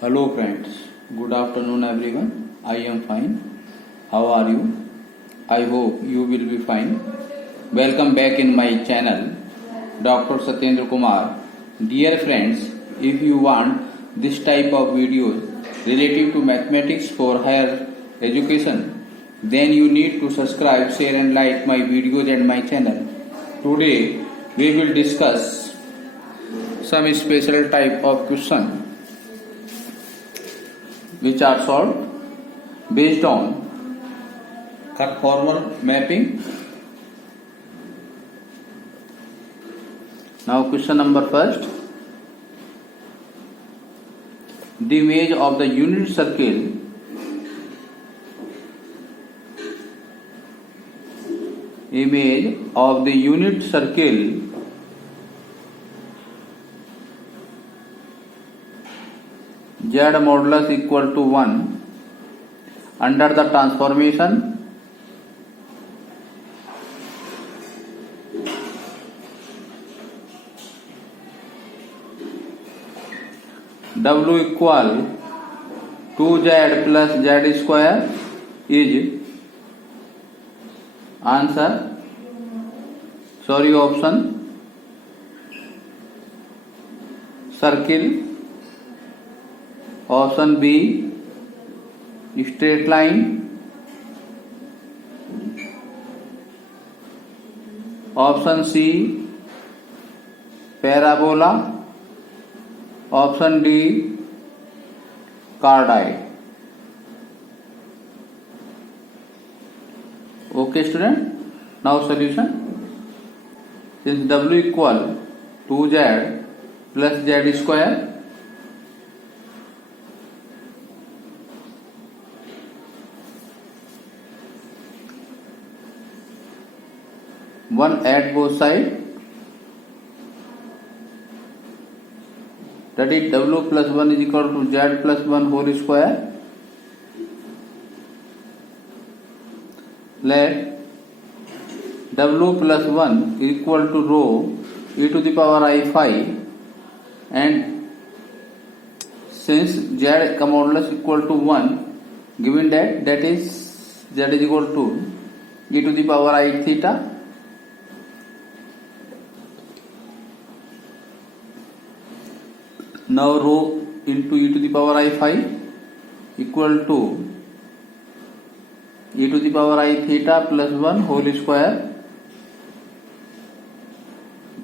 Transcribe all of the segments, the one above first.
Hello friends, good afternoon everyone. I am fine. How are you? I hope you will be fine. Welcome back in my channel, Dr. Satyendra Kumar. Dear friends, if you want this type of videos related to mathematics for higher education, then you need to subscribe, share and like my videos and my channel. Today we will discuss some special type of question which are solved based on conformal mapping. Now question number first. The image of the unit circle z modulus equal to 1 under the transformation w equal 2z plus z square is answer. Sorry, option circle, option B straight line, option C parabola, option D cardioid. Okay student, now solution. Since w equal 2z plus z square, one at both sides, that is w plus 1 is equal to z plus 1 whole square. Let w plus 1 is equal to rho e to the power I phi, and since z modulus equal to 1, given that is z is equal to e to the power I theta. Now rho into e to the power I phi equal to e to the power I theta plus 1 whole square.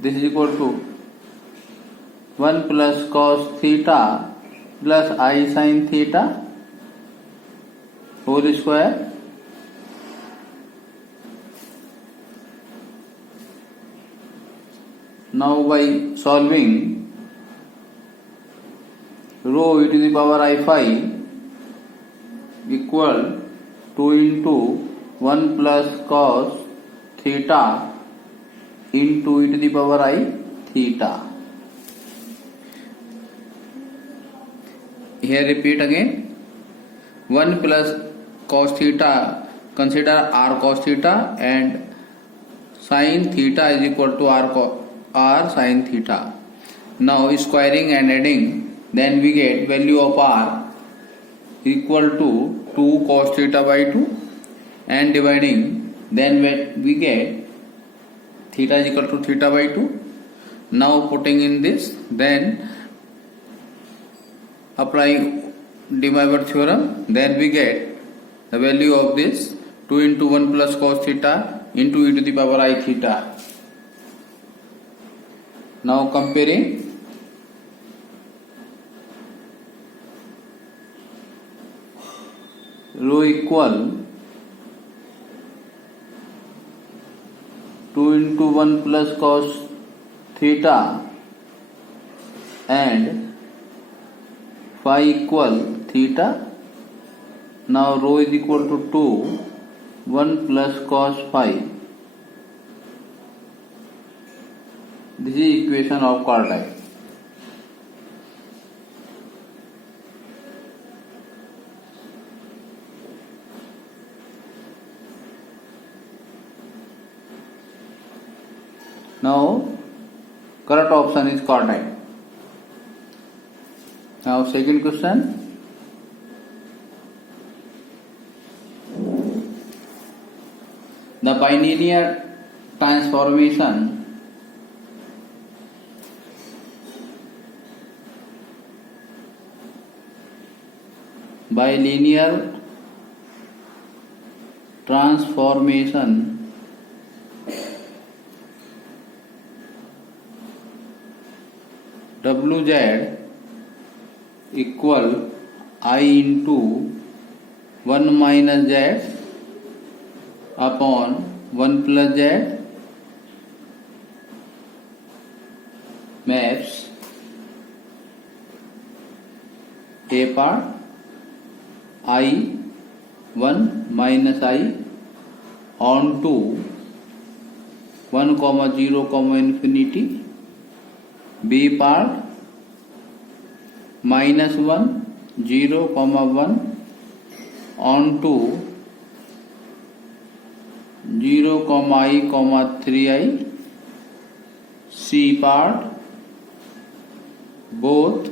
This is equal to 1 plus cos theta plus I sin theta whole square. Now by solving, rho e to the power I phi equal 2 into 1 plus cos theta into e to the power I theta. Here repeat again. 1 plus cos theta, consider r cos theta, and sin theta is equal to r sin theta. Now squaring and adding, then we get value of r equal to 2 cos theta by 2, and dividing, then we get theta is equal to theta by 2. Now putting in this, then applying de Moivre theorem, then we get the value of this 2 into 1 plus cos theta into e to the power I theta. Now comparing, rho equal 2 into 1 plus cos theta and phi equal theta. Now rho is equal to 2 1 plus cos phi. This is equation of cardioid. Now correct option is cardioid. Now Now second question. The bilinear transformation WZ equal I into 1 minus Z upon 1 plus Z maps A part I 1 minus I onto 1 comma 0 comma infinity, B part minus 1 0 comma 1 onto 0 comma I comma 3I, C part both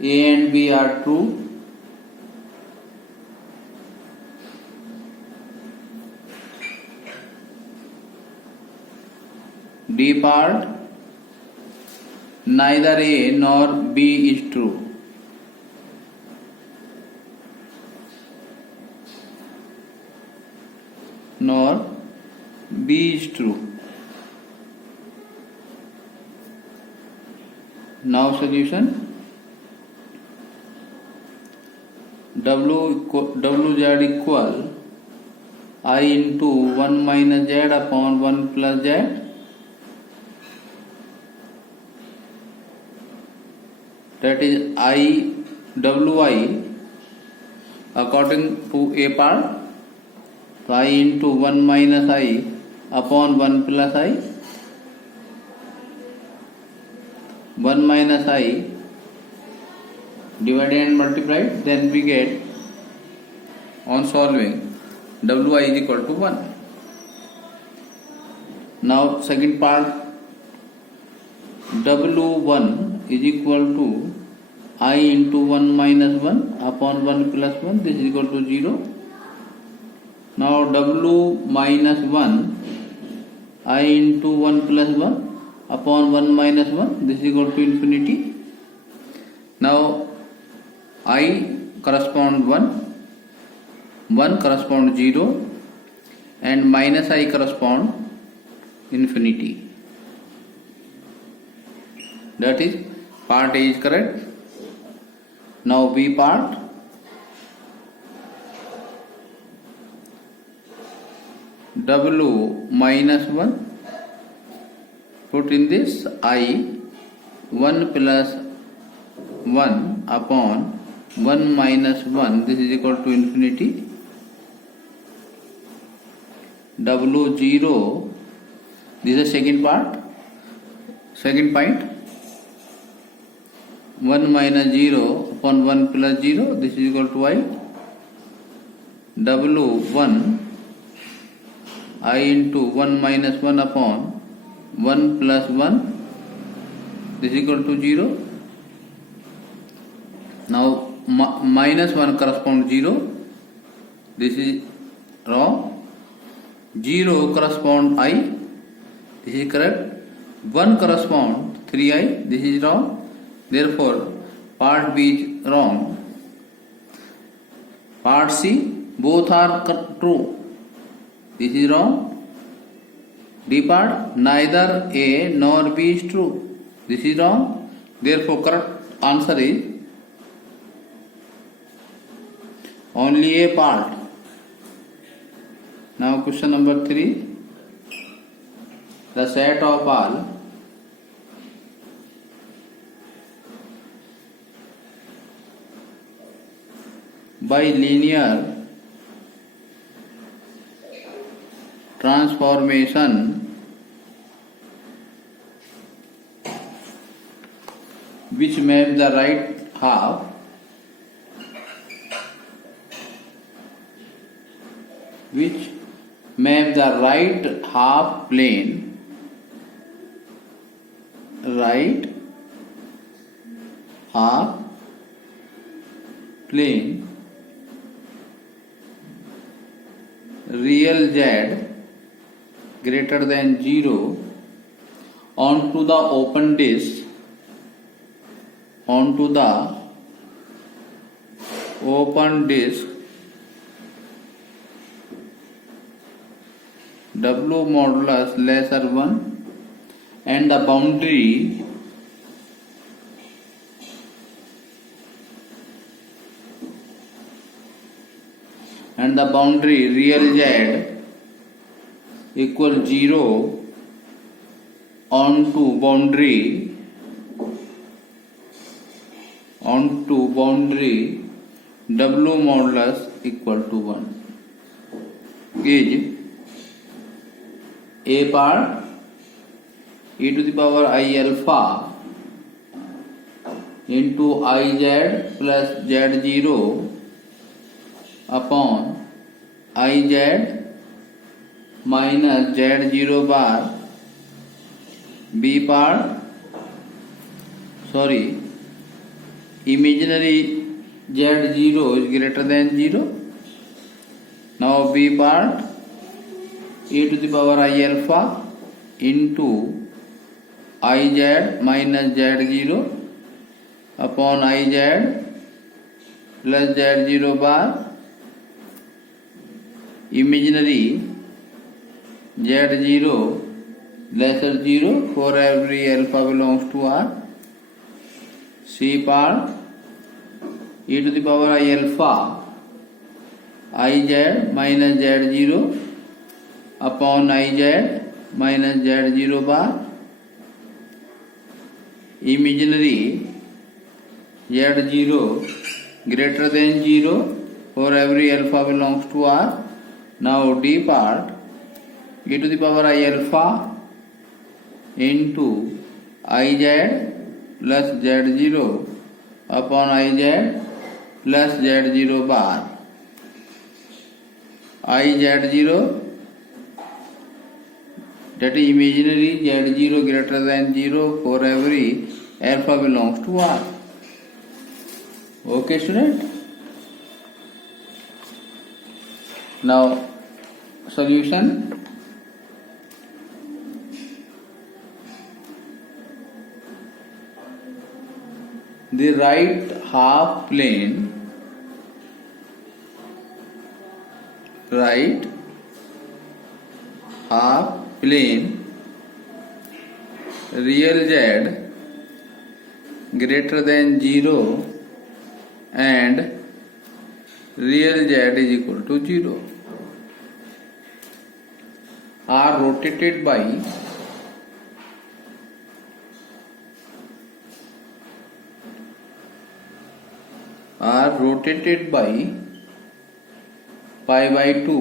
A and B are true, D part neither A nor B is true. Nor B is true. Now solution. WZ equal I into 1 minus Z upon 1 plus Z. That is WI according to A part. So I into 1 minus I upon 1 plus I. 1 minus I divided and multiplied, then we get on solving Wi is equal to 1. Now second part, W1 is equal to I into 1 minus 1 upon 1 plus 1, this is equal to 0. Now W minus 1 I into 1 plus 1 upon 1 minus 1, this is equal to infinity. Now I correspond 1 correspond 0 and minus I correspond infinity. That is part A is correct. Now B part. W minus 1, put in this I 1 plus 1 upon 1 minus 1, this is equal to infinity. W0, this is the second part, second point. 1 minus 0 upon 1 plus 0, this is equal to I. W1 I into 1 minus 1 upon 1 plus 1, this is equal to 0. Now minus 1 corresponds 0, this is wrong. 0 corresponds I, this is correct. 1 corresponds 3I, this is wrong. Therefore part B is wrong. Part C, both are true, this is wrong. D part, neither A nor B is true, this is wrong. Therefore correct answer is only A part. Now question number 3. The set of all bilinear transformation which map the right half half plane real z greater than 0 onto the open disk W modulus lesser 1 and the boundary real z equal 0 onto boundary W modulus equal to 1 is a part e to the power I alpha into iz plus z0 upon iz minus z0 bar b part imaginary z0 is greater than 0. Now b part e to the power I alpha into iz minus z0 upon iz plus z0 bar imaginary z0 lesser 0 for every alpha belongs to R. C part e to the power I alpha iz minus z0 upon iz minus z0 bar imaginary z0 greater than 0 for every alpha belongs to R. Now D part e to the power I alpha into iz plus z0 upon iz plus z0 bar iz0 that is imaginary z0 greater than 0 for every alpha belongs to R. Okay, student? Now solution. The right half plane real z greater than 0 and real z is equal to 0 are rotated by pi by 2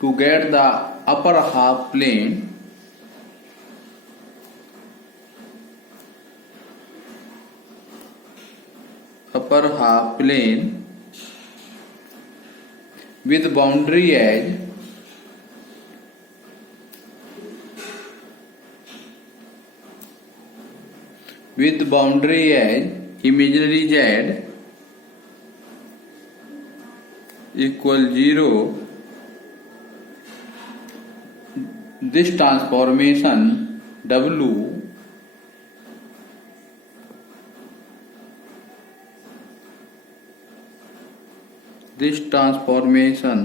to get the upper half plane with boundary edge imaginary z equal 0. This transformation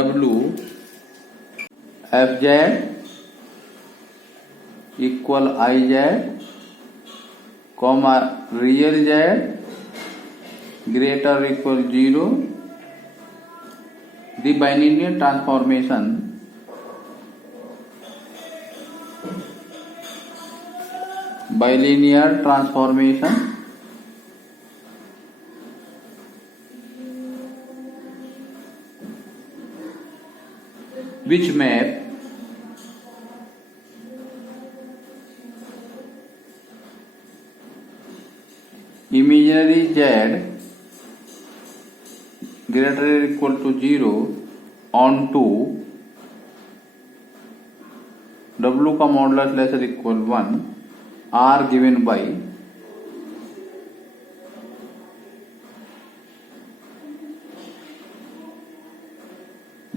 W fz equal iz comma real z greater or equal 0. The bilinear transformation which map imaginary z greater or equal to 0 onto W का modulus less और equal 1 R given by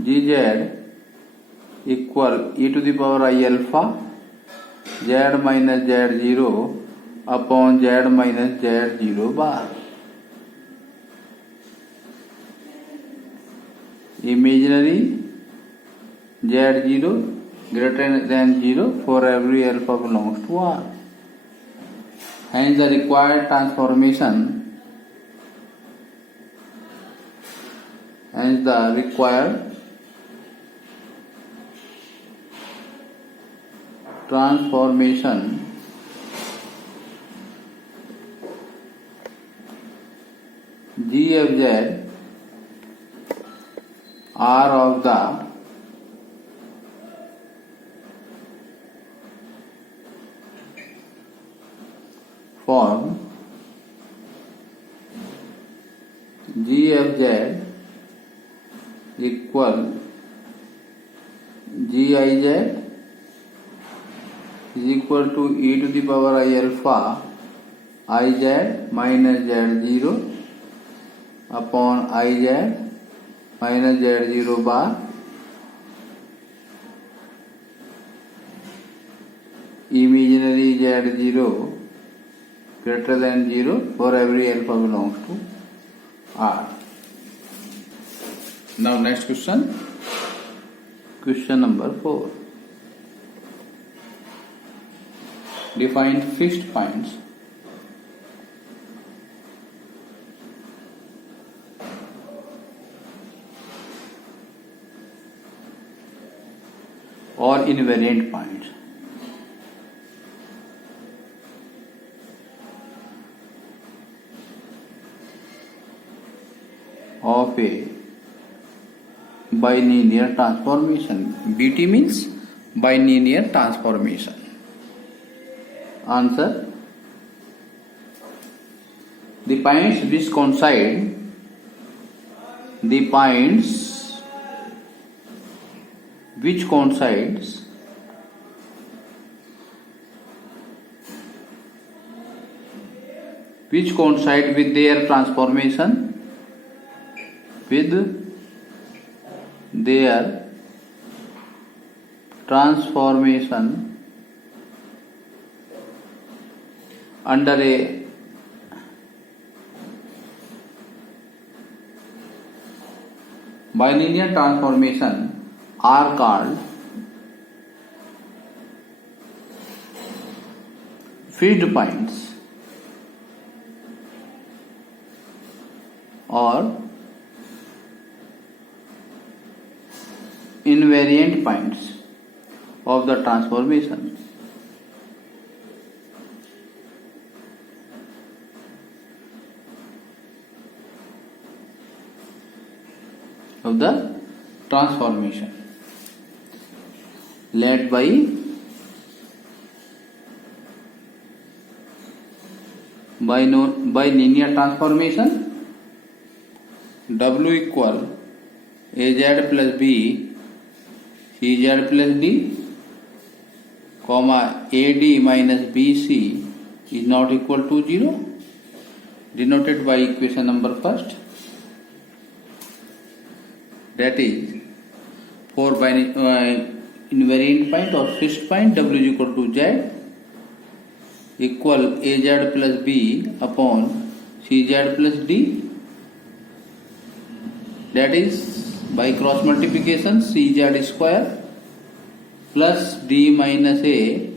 GZ equal e to the power I अल्फा Z minus Z0 upon Z minus Z0 bar. Imaginary Z0 greater than 0 for every alpha belongs to R. Hence the required transformation GFZ R of the form GFZ equal GIZ is equal to e to the power I alpha IZ minus Z0 upon IZ minus Z0 bar imaginary Z0 greater than 0 for every alpha belongs to R. Now next question number 4. Define fixed points or invariant points. Of a bilinear transformation. BT means bilinear transformation. Answer: the points which coincide with their transformation under a bilinear transformation are called fixed points or invariant points of the transformation. Led by bilinear transformation. W equal AZ plus B CZ plus D comma AD minus BC is not equal to 0, denoted by equation number first. That is, for invariant point or fixed point, W is equal to Z equal AZ plus B upon CZ plus D. That is, by cross multiplication CZ square plus D minus A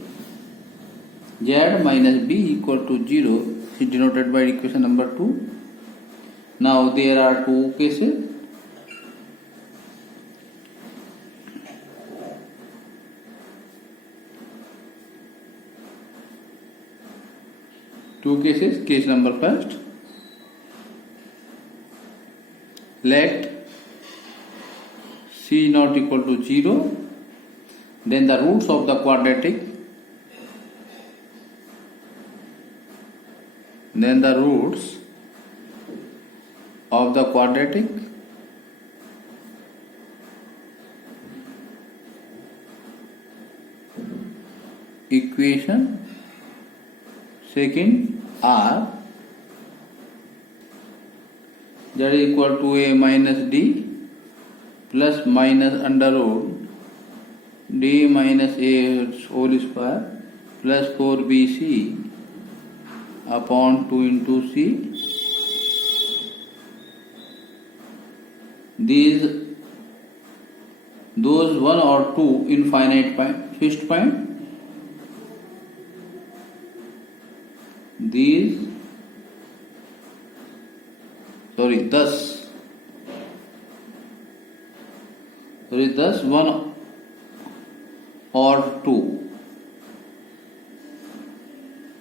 Z minus B equal to 0 is denoted by equation number 2. Now there are two cases. Case number first. Let C not equal to 0, then the roots of the quadratic equation second are z equal to a minus d plus minus under root d minus a whole square plus 4bc upon 2 into c. Those one or two infinite fixed point. Thus one or two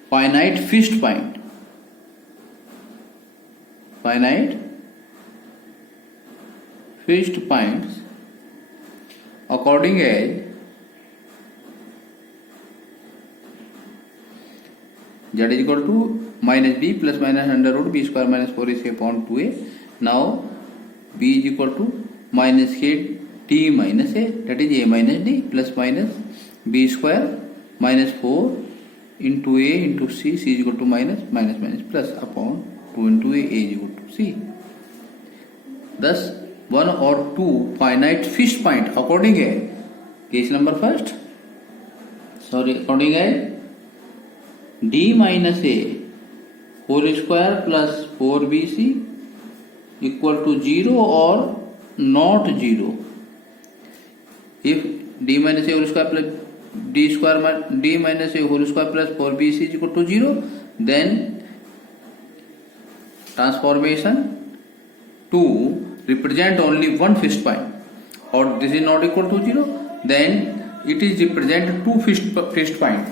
finite fixed point. Finite fixed points according as z is equal to minus b plus minus under root b square minus 4ac upon 2a. Now b is equal to minus k d minus a, that is a minus d plus minus b square minus 4 into a into c, c is equal to minus minus minus plus upon 2 into a is equal to c. Thus one or two finite fixed point according as case number first. According as d minus a whole square plus 4bc equal to 0 or not 0. If d minus a whole square plus d minus a whole square plus 4bc is equal to 0, then transformation to represent only one fixed point, or this is not equal to 0, then it is represent two fixed point.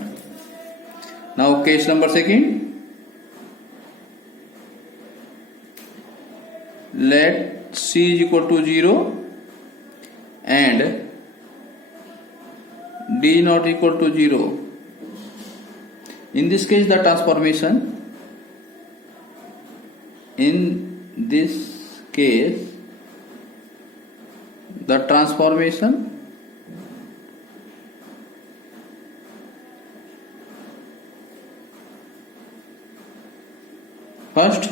Now case number second, let c is equal to 0 and d not equal to 0. In this case the transformation, first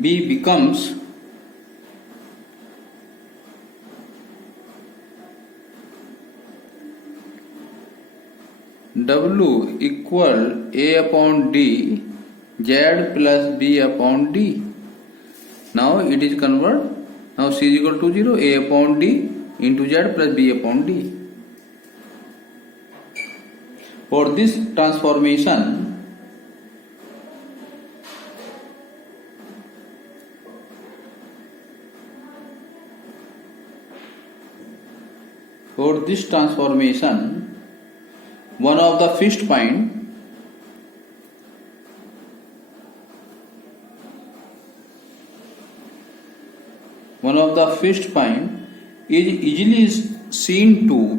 b becomes w equal a upon d z plus b upon d. Now it is convert. Now c is equal to 0, a upon d into z plus b upon d. For this transformation, one of the fixed point is easily seen to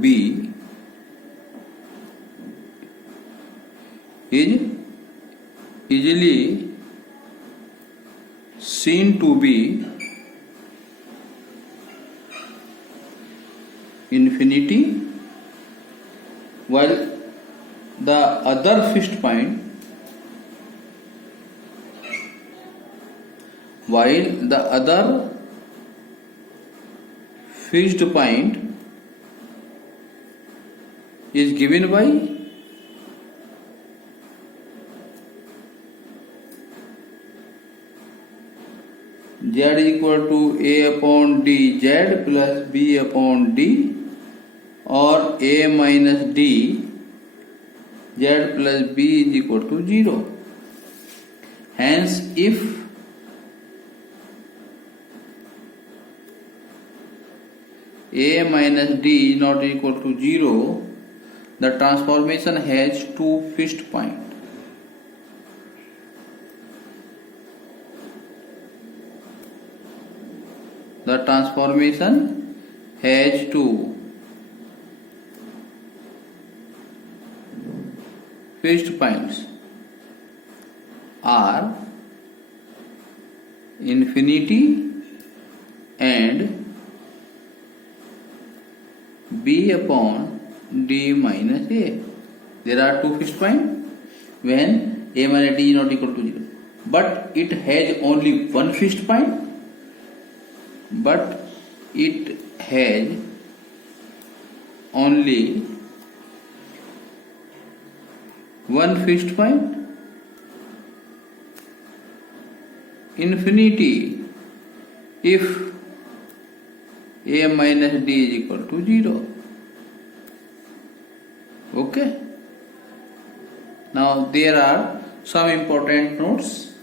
be infinity, while the other fixed point is given by z equal to a upon d z plus b upon d, or a minus d z plus b is equal to 0. Hence, if a minus d is not equal to 0, the transformation has two fixed points. The transformation has two fixed points are infinity and b upon d minus a. There are two fixed points when a minus d is not equal to 0. But it has only one fixed point. But it has only one fixed point. Infinity if a minus d is equal to 0. Okay. Now there are some important notes.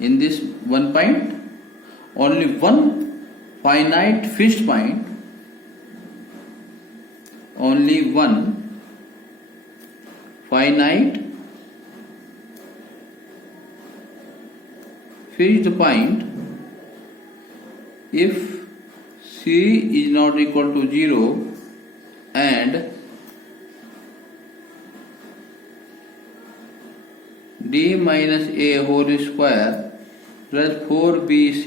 In this one point, only one finite fixed point, only one finite fixed point if c is not equal to 0 and d minus a whole square plus 4bc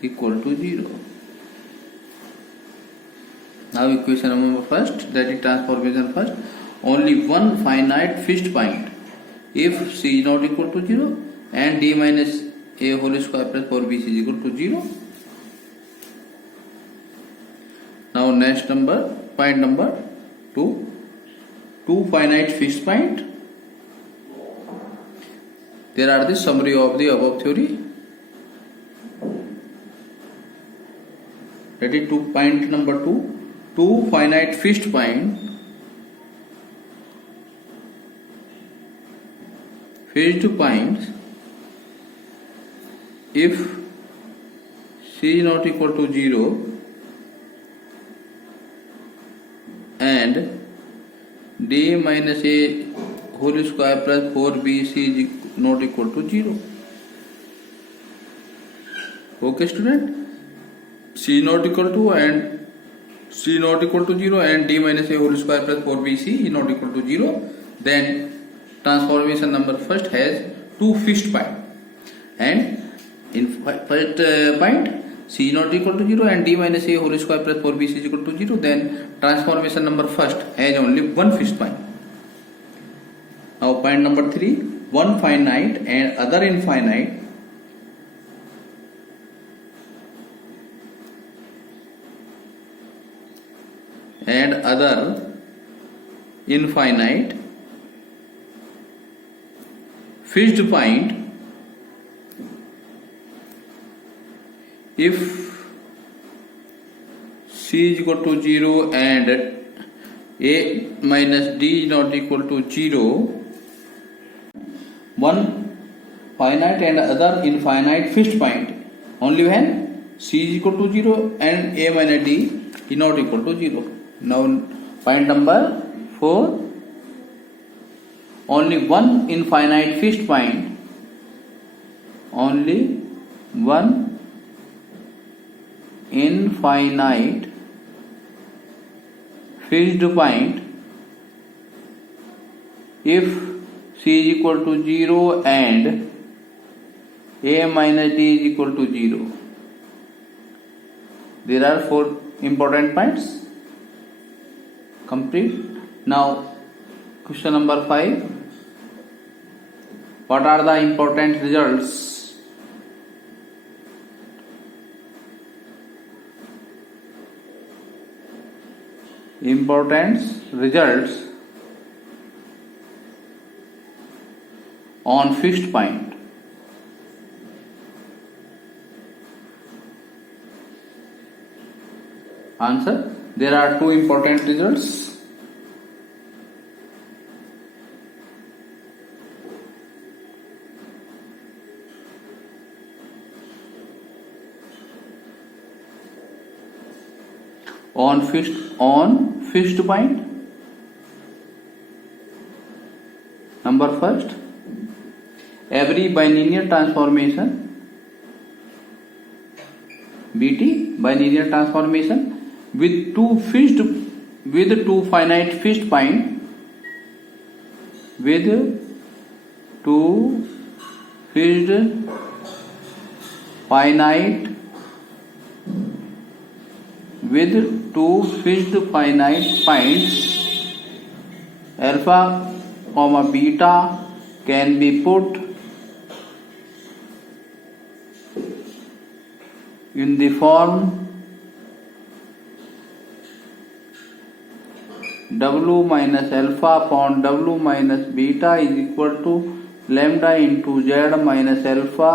equal to 0. Now equation number first, that is transformation first. Only one finite fixed point if c is not equal to 0 and d minus a whole square plus 4bc is equal to 0. Now next point number 2, two finite fixed point. There are the summary of the above theory. That is point number 2. Two finite fixed point. Fixed points if c is not equal to 0 and d minus a whole square plus 4bc is not equal to 0. Okay student, c not equal to and c not equal to 0 and d minus a whole square plus 4bc is not equal to 0. Then transformation number first has two fixed point, and in first point c is not equal to 0 and d minus a whole square plus 4bc is equal to 0. Then transformation number first has only one fixed point. Now point number 3, one finite and other infinite and other infinite fixed point if c is equal to 0 and a minus d is not equal to 0. One finite and other infinite fixed point only when c is equal to 0 and a minus d is not equal to 0. Now point number 4, only one infinite fixed point, only one infinite fixed point if c is equal to 0 and a minus d is equal to 0. There are 4 important points. Complete. Now question number 5. What are the important results? Important results on fixed point. Answer: there are 2 important results. On fixed point. Number first, every bilinear transformation BT bilinear transformation with two finite fixed point with two fixed finite points alpha comma beta can be put in the form w minus alpha upon w minus beta is equal to lambda into z minus alpha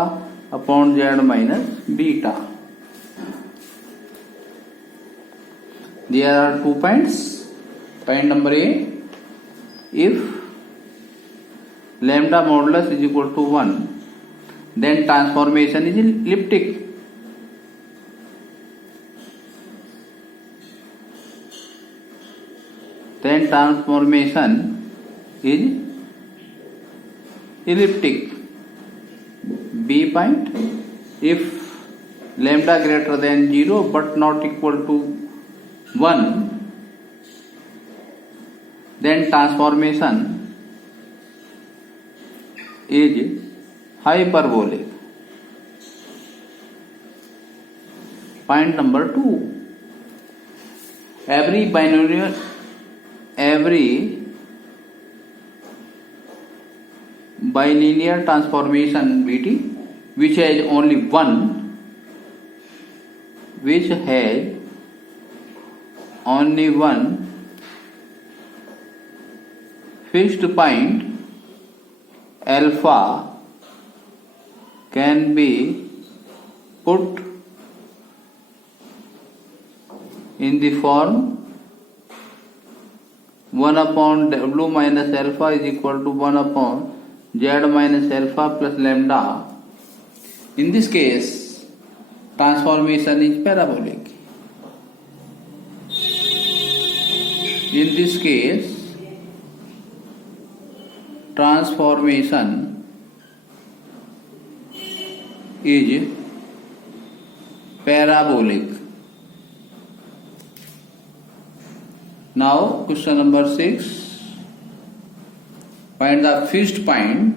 upon z minus beta. There are 2 points. Point number A, if lambda modulus is equal to 1, then transformation is elliptic. Then transformation is elliptic. B point, if lambda greater than 0 but not equal to 1, then transformation is hyperbolic. Point number 2, every bilinear transformation Bt which has only one fixed point alpha can be put in the form 1 upon w minus alpha is equal to 1 upon z minus alpha plus lambda. In this case, transformation is parabolic. In this case, transformation is parabolic. Now, question number 6. Find the fixed point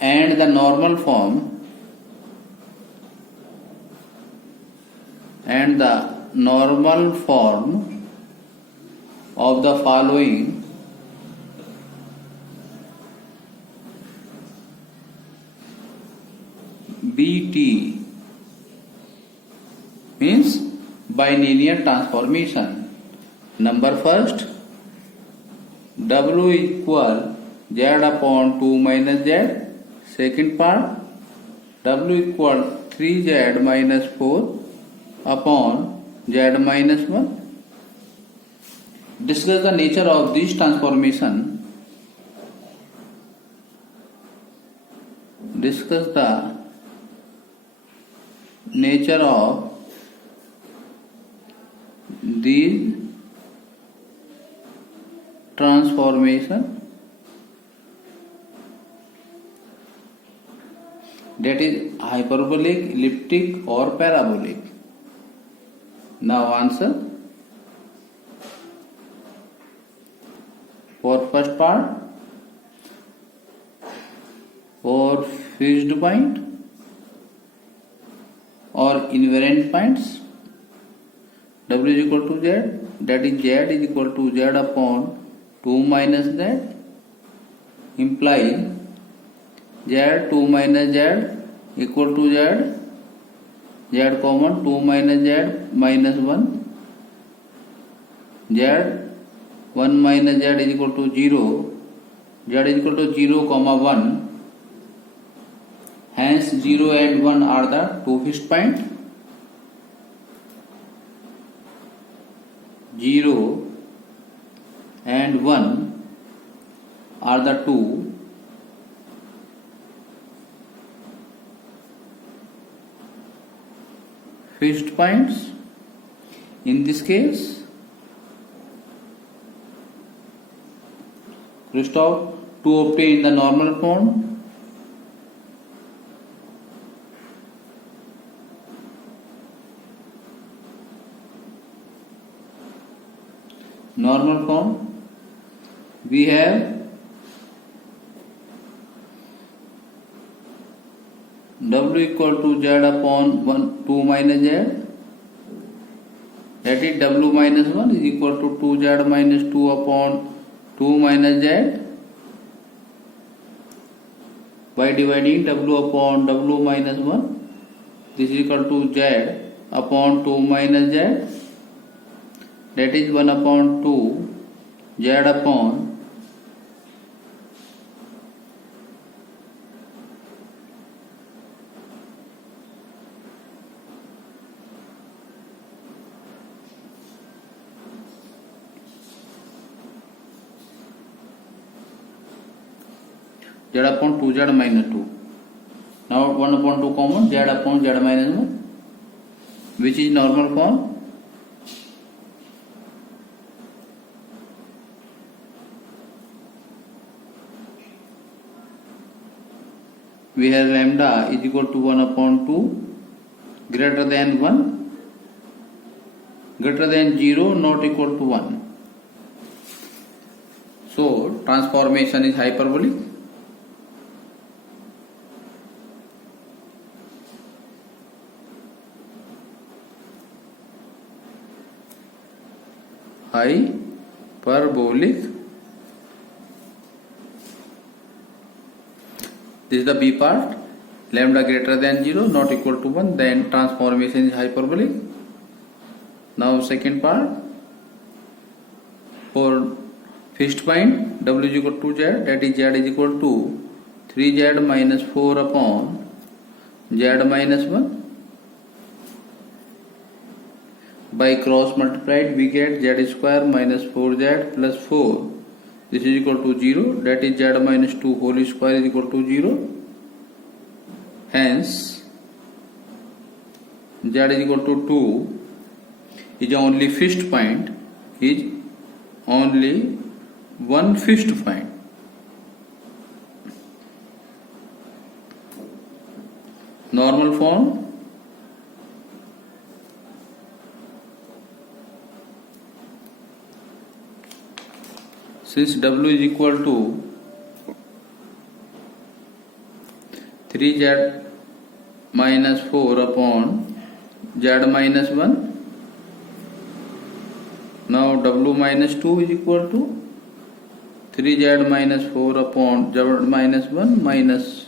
and the normal form of the following BT means bilinear transformation. Number first, W equal Z upon 2 minus Z. Second part, W equal 3Z minus 4 upon Z minus 1. Discuss the nature of this transformation. Discuss the nature of these transformation, that is hyperbolic, elliptic or parabolic. Now answer. For first part, for fixed point or invariant points, W is equal to Z, that is Z is equal to Z upon 2 minus Z, implying Z 2 minus Z equal to Z, Z common 2 minus Z minus 1, Z 1 minus Z is equal to 0, Z is equal to 0 comma 1. Hence 0 and 1 are the two fixed points. 0 and 1 are the two fixed points. In this case, Christoph, to obtain the normal form, we have W equal to Z upon 1 2 minus Z, that is W minus 1 is equal to 2Z minus 2 upon 2 minus Z, by dividing W upon W minus 1, this is equal to Z upon 2 minus Z, that is 1 upon 2 Z upon Z upon 2Z minus 2. Now 1 upon 2 common, Z upon Z minus 1, which is normal form. We have lambda is equal to 1 upon 2 greater than 1, greater than 0, not equal to 1. So transformation is hyperbolic. Hyperbolic. This is the B part. Lambda greater than 0, not equal to 1, then transformation is hyperbolic. Now second part, for fixed point W is equal to Z, that is Z is equal to 3Z minus 4 upon Z minus 1. By cross multiplied we get Z square minus 4Z plus 4. This is equal to 0, that is Z minus 2 whole square is equal to 0. Hence Z is equal to 2 is only fixed point, is only one fixed point. Normal form. Since W is equal to 3Z minus 4 upon Z minus 1, now W minus 2 is equal to 3Z minus 4 upon Z minus 1 minus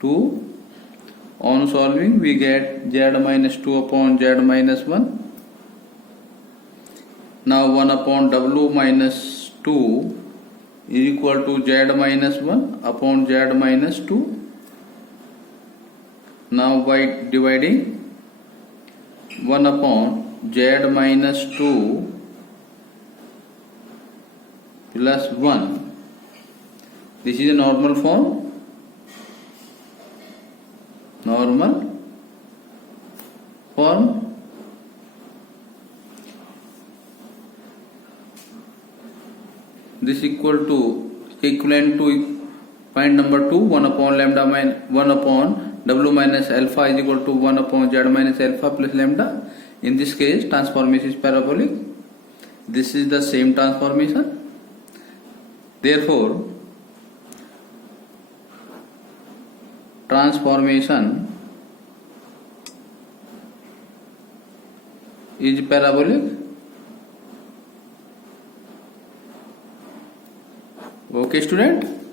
2. On solving we get Z minus 2 upon Z minus 1. Now 1 upon W minus 2 is equal to Z minus 1 upon Z minus 2. Now by dividing 1 upon Z minus 2 plus 1, this is a normal form. Normal form. This equivalent to point number 2, 1 upon lambda minus 1 upon W minus alpha is equal to 1 upon Z minus alpha plus lambda. In this case transformation is parabolic. This is the same transformation. Therefore transformation is parabolic. Okay student.